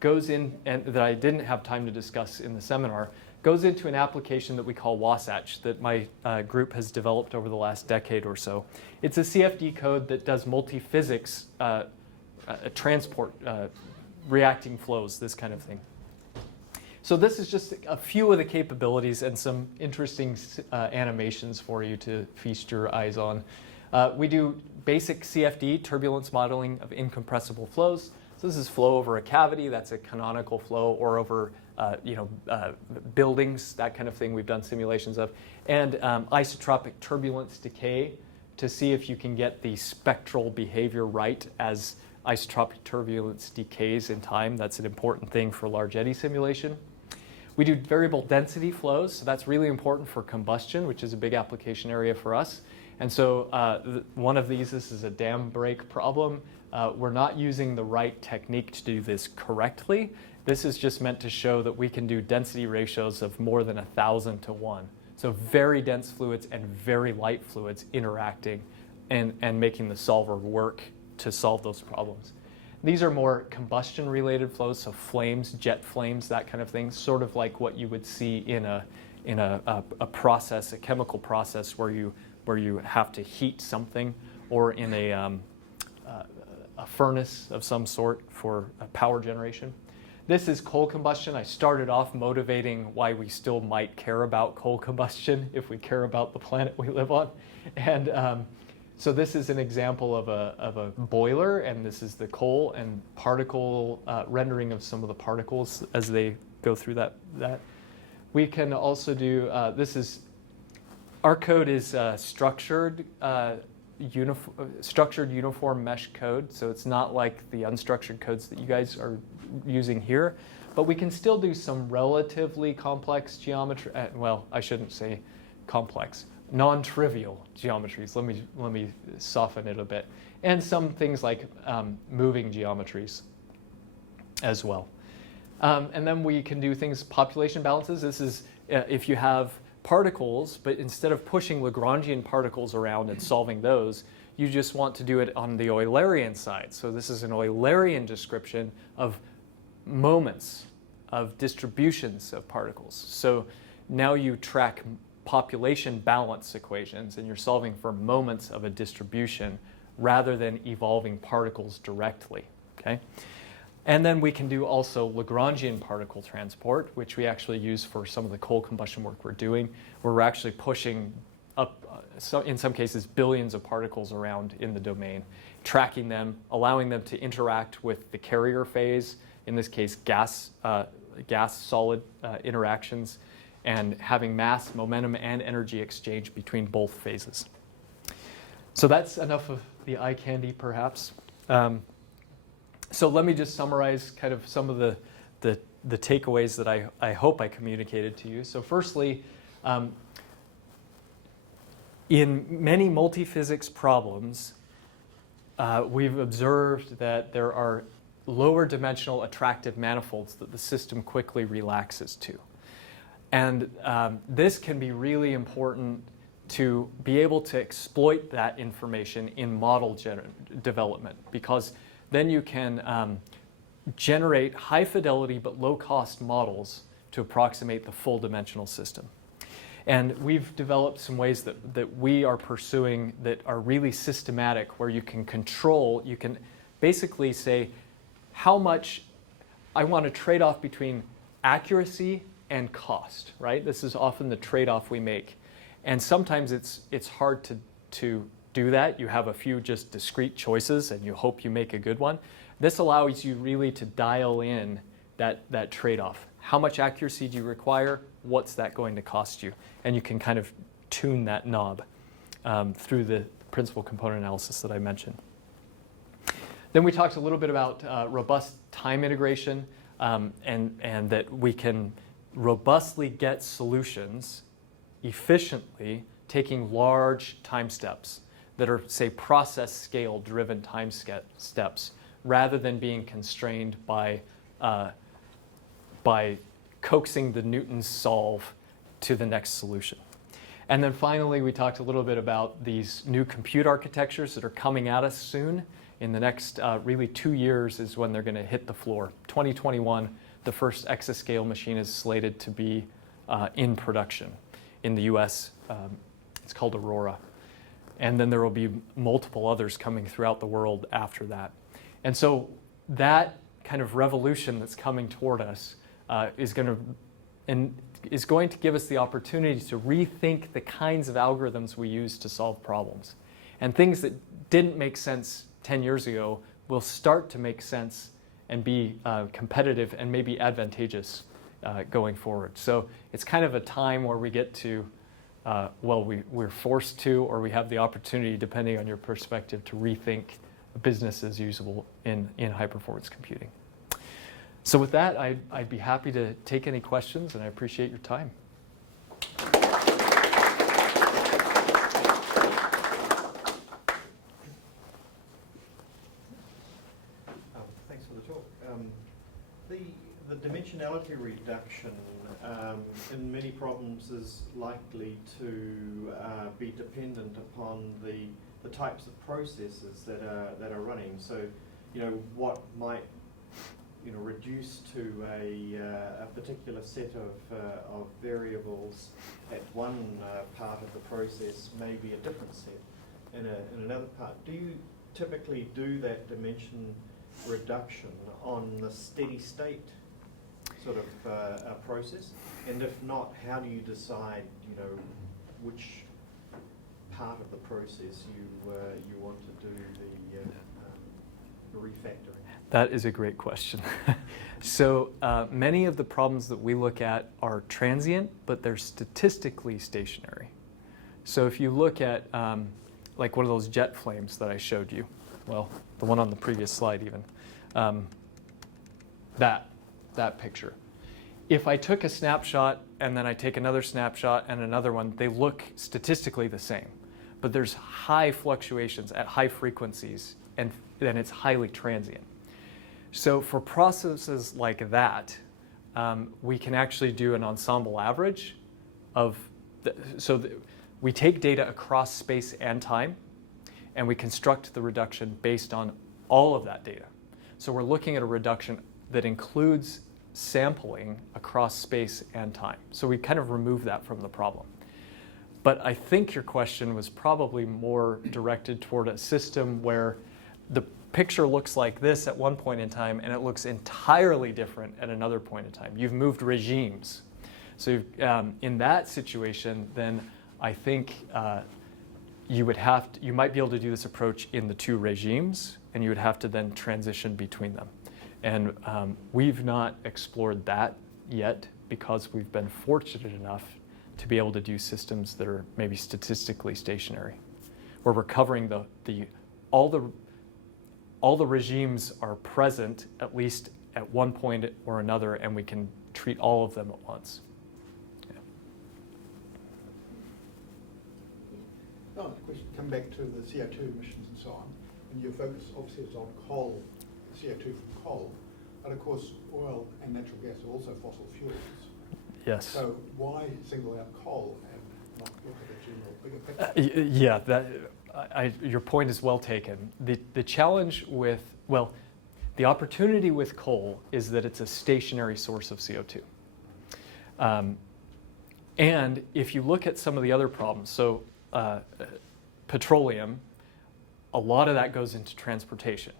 goes in, and that I didn't have time to discuss in the seminar, goes into an application that we call Wasatch that my group has developed over the last decade or so. It's a CFD code that does multiphysics transport, reacting flows, this kind of thing. So this is just a few of the capabilities and some interesting animations for you to feast your eyes on. We do basic CFD, turbulence modeling of incompressible flows. So this is flow over a cavity, that's a canonical flow, or over buildings, that kind of thing we've done simulations of. And isotropic turbulence decay to see if you can get the spectral behavior right as isotropic turbulence decays in time. That's an important thing for large eddy simulation. We do variable density flows, so that's really important for combustion, which is a big application area for us. And so one of these, this is a dam break problem. We're not using the right technique to do this correctly. This is just meant to show that we can do density ratios of more than 1,000 to 1. So very dense fluids and very light fluids interacting and making the solver work to solve those problems. These are more combustion-related flows, so flames, jet flames, that kind of thing, sort of like what you would see in a process, a chemical process where you have to heat something, or in a furnace of some sort for power generation. This is coal combustion. I started off motivating why we still might care about coal combustion if we care about the planet we live on. And so this is an example of a boiler, and this is the coal and particle rendering of some of the particles as they go through that. We can also do, our code is structured uniform mesh code, so it's not like the unstructured codes that you guys are using here, but we can still do some relatively complex geometry. Well, I shouldn't say complex, non-trivial geometries. Let me soften it a bit, and some things like moving geometries as well. And then we can do things, population balances. This is if you have particles, but instead of pushing Lagrangian particles around and solving those, you just want to do it on the Eulerian side. So this is an Eulerian description of moments, of distributions of particles. So now you track population balance equations, and you're solving for moments of a distribution rather than evolving particles directly. Okay? And then we can do also Lagrangian particle transport, which we actually use for some of the coal combustion work we're doing, where we're actually pushing up, in some cases, billions of particles around in the domain, tracking them, allowing them to interact with the carrier phase, in this case gas-solid interactions, and having mass, momentum, and energy exchange between both phases. So that's enough of the eye candy, perhaps. So let me just summarize kind of some of the takeaways that I hope I communicated to you. So firstly, in many multiphysics problems, we've observed that there are lower dimensional attractive manifolds that the system quickly relaxes to. And this can be really important to be able to exploit that information in model development, because then you can generate high fidelity but low cost models to approximate the full dimensional system. And we've developed some ways that we are pursuing that are really systematic, where you can control, you can basically say how much I want to trade off between accuracy and cost, right? This is often the trade-off we make. And sometimes it's hard to do that. You have a few just discrete choices and you hope you make a good one. This allows you really to dial in that trade-off. How much accuracy do you require? What's that going to cost you? And you can kind of tune that knob through the principal component analysis that I mentioned. Then we talked a little bit about robust time integration, and that we can robustly get solutions efficiently taking large time steps that are, say, process scale driven time steps, rather than being constrained by coaxing the Newton's solve to the next solution. And then finally, we talked a little bit about these new compute architectures that are coming at us soon. In the next really 2 years is when they're going to hit the floor. 2021, the first exascale machine is slated to be in production. In the US, it's called Aurora. And then there will be multiple others coming throughout the world after that. And so that kind of revolution that's coming toward us is going to give us the opportunity to rethink the kinds of algorithms we use to solve problems. And things that didn't make sense 10 years ago will start to make sense and be competitive and maybe advantageous going forward. So it's kind of a time where we get to, we're forced to, or we have the opportunity, depending on your perspective, to rethink business as usual in high-performance computing. So with that, I'd be happy to take any questions, and I appreciate your time. Thanks for the talk. The dimensionality reduction in many problems is likely to be dependent upon the types of processes that are running. So, you know, what might reduced to a particular set of variables at one part of the process, may be a different set in another part. Do you typically do that dimension reduction on the steady state sort of process? And if not, how do you decide, which part of the process you want to do the refactoring? That is a great question. So many of the problems that we look at are transient, but they're statistically stationary. So if you look at like one of those jet flames that I showed you, well, the one on the previous slide even, that picture. If I took a snapshot and then I take another snapshot and another one, they look statistically the same. But there's high fluctuations at high frequencies, and then it's highly transient. So for processes like that, we can actually do an ensemble average of, we take data across space and time, and we construct the reduction based on all of that data. So we're looking at a reduction that includes sampling across space and time. So we kind of remove that from the problem. But I think your question was probably more directed toward a system where the picture looks like this at one point in time and it looks entirely different at another point in time. You've moved regimes. So in that situation, then I think you might be able to do this approach in the two regimes, and you would have to then transition between them. And we've not explored that yet because we've been fortunate enough to be able to do systems that are maybe statistically stationary, where we're covering all the regimes are present at least at one point or another, and we can treat all of them at once. Oh, the question, come back to the CO2 emissions and so on, and your focus obviously is on coal, CO2 from coal, but of course oil and natural gas are also fossil fuels. Yes. So why single out coal and not look at a general bigger picture? Yeah, your point is well taken. The challenge with, the opportunity with coal is that it's a stationary source of CO2. And if you look at some of the other problems, so petroleum, a lot of that goes into transportation.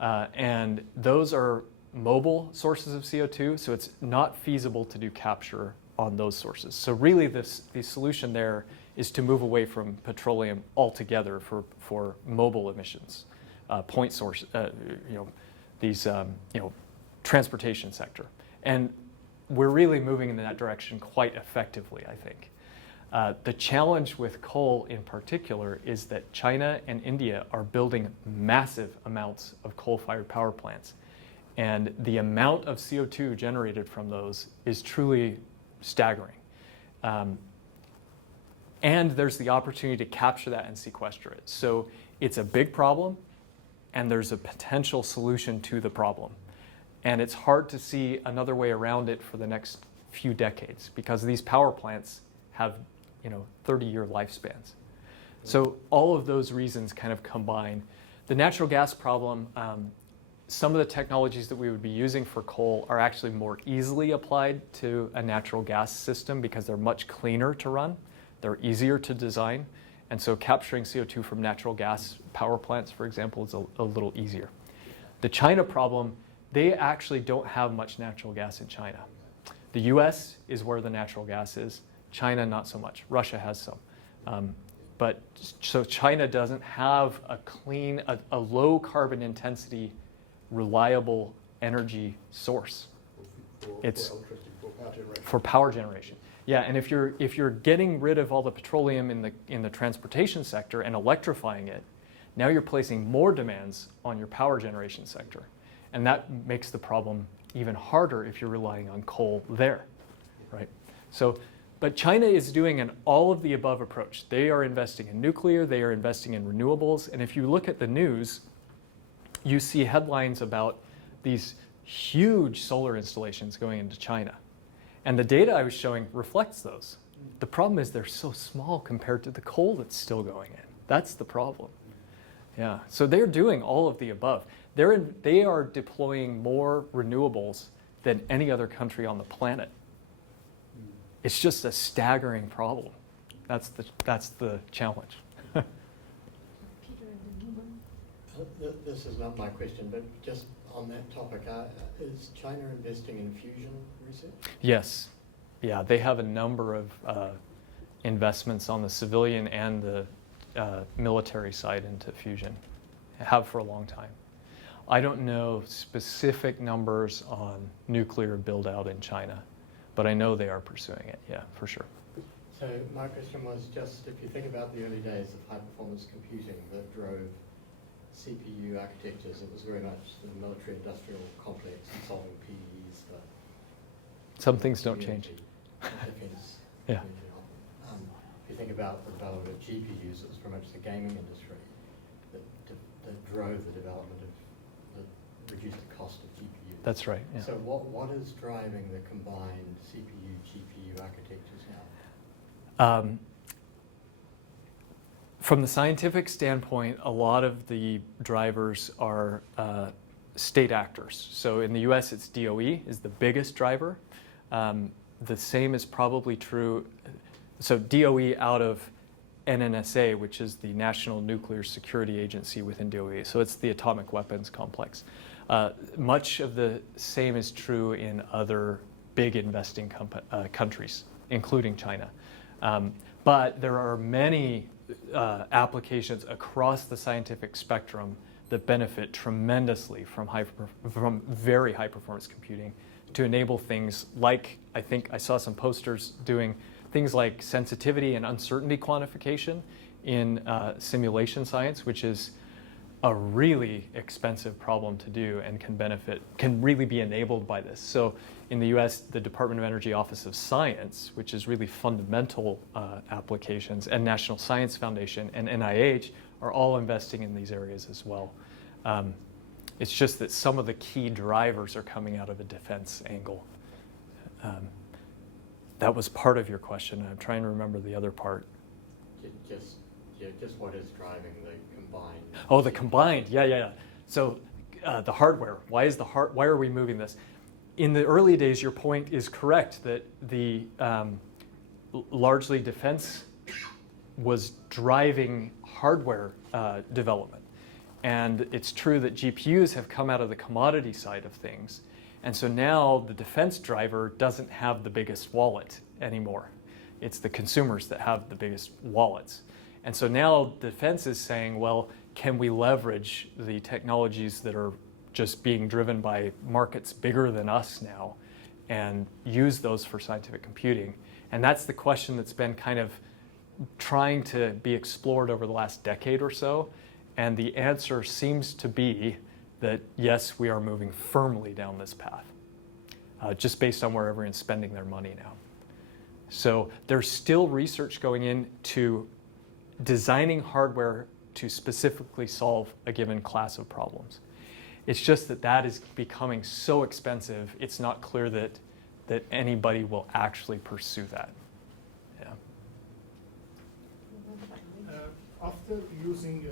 And those are mobile sources of CO2, so it's not feasible to do capture on those sources. So really the solution there is to move away from petroleum altogether for mobile emissions, point source, transportation sector. And we're really moving in that direction quite effectively, I think. The challenge with coal in particular is that China and India are building massive amounts of coal-fired power plants. And the amount of CO2 generated from those is truly staggering. And there's the opportunity to capture that and sequester it. So it's a big problem, and there's a potential solution to the problem. And it's hard to see another way around it for the next few decades because these power plants have 30-year lifespans. So all of those reasons kind of combine. The natural gas problem, some of the technologies that we would be using for coal are actually more easily applied to a natural gas system because they're much cleaner to run. They're easier to design. And so capturing CO2 from natural gas power plants, for example, is a little easier. The China problem, they actually don't have much natural gas in China. The US is where the natural gas is. China, not so much. Russia has some. So China doesn't have a clean, a low carbon intensity, reliable energy source. It's for power generation. Yeah, and if you're getting rid of all the petroleum in the transportation sector and electrifying it, now you're placing more demands on your power generation sector. And that makes the problem even harder if you're relying on coal there, right? But China is doing an all-of-the-above approach. They are investing in nuclear, they are investing in renewables, and if you look at the news, you see headlines about these huge solar installations going into China. And the data I was showing reflects those. The problem is they're so small compared to the coal that's still going in. That's the problem. Yeah, so they're doing all of the above. they are deploying more renewables than any other country on the planet. It's just a staggering problem. That's the challenge. This is not my question, but just on that topic, is China investing in fusion research? Yes. Yeah, they have a number of investments on the civilian and the military side into fusion. Have for a long time. I don't know specific numbers on nuclear build-out in China, but I know they are pursuing it, yeah, for sure. So my question was just, if you think about the early days of high-performance computing that drove CPU architectures, it was very much the military-industrial complex and solving PEs for... Some things don't change. Defense. Yeah. If you think about the development of GPUs, it was very much the gaming industry that drove the development of, that reduced the cost of GPUs. That's right, yeah. So what is driving the combined CPU, GPU architectures now? From the scientific standpoint, a lot of the drivers are state actors. So in the US, it's DOE is the biggest driver. The same is probably true. So DOE out of NNSA, which is the National Nuclear Security Agency within DOE. So it's the atomic weapons complex. Much of the same is true in other big investing countries, including China. But there are many applications across the scientific spectrum that benefit tremendously from very high performance computing to enable things like, I think I saw some posters doing things like sensitivity and uncertainty quantification in simulation science, which is a really expensive problem to do and can really be enabled by this. So in the US, the Department of Energy Office of Science, which is really fundamental applications, and National Science Foundation and NIH are all investing in these areas as well. It's just that some of the key drivers are coming out of a defense angle. That was part of your question. I'm trying to remember the other part. Just what is driving the combined? Oh, the combined, yeah. So the hardware, why are we moving this? In the early days, your point is correct that the largely defense was driving hardware development. And it's true that GPUs have come out of the commodity side of things. And so now the defense driver doesn't have the biggest wallet anymore. It's the consumers that have the biggest wallets. And so now defense is saying, well, can we leverage the technologies that are just being driven by markets bigger than us now and use those for scientific computing? And that's the question that's been kind of trying to be explored over the last decade or so. And the answer seems to be that yes, we are moving firmly down this path, just based on where everyone's spending their money now. So there's still research going into designing hardware to specifically solve a given class of problems. It's just that is becoming so expensive, it's not clear that anybody will actually pursue that. Yeah. After using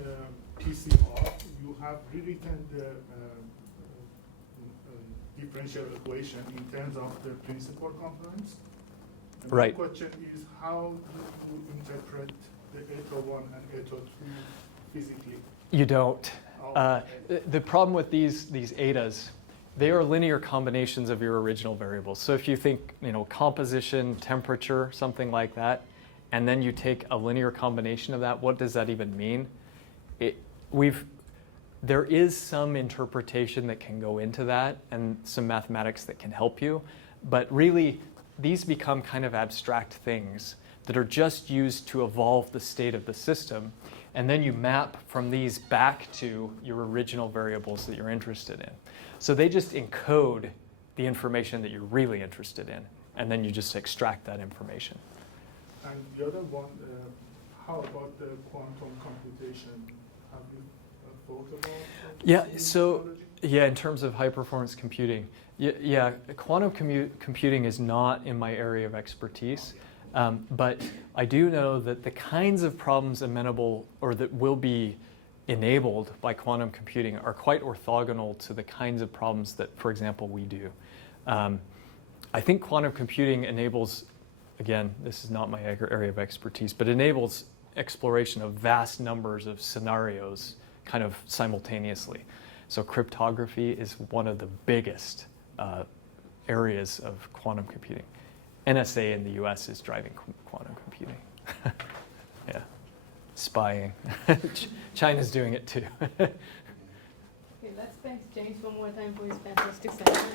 PCR, you have rewritten the differential equation in terms of the principal components. And Right. The question is, how do you interpret the eta 1 and eta 2 physically? You don't. Oh, The problem with these etas, they are linear combinations of your original variables. So if you think, composition, temperature, something like that, and then you take a linear combination of that, what does that even mean? There is some interpretation that can go into that and some mathematics that can help you, but really these become kind of abstract things that are just used to evolve the state of the system, and then you map from these back to your original variables that you're interested in. So they just encode the information that you're really interested in, and then you just extract that information. And the other one, how about the quantum computation? Have you thought about Yeah, this so technology? in terms of high performance computing, quantum computing is not in my area of expertise, but I do know that the kinds of problems amenable or that will be enabled by quantum computing are quite orthogonal to the kinds of problems that, for example, we do. I think quantum computing enables, again, this is not my area of expertise, but enables exploration of vast numbers of scenarios kind of simultaneously. So cryptography is one of the biggest areas of quantum computing. NSA in the US is driving quantum computing. Yeah, spying. China's doing it too. Okay, let's thank James one more time for his fantastic session.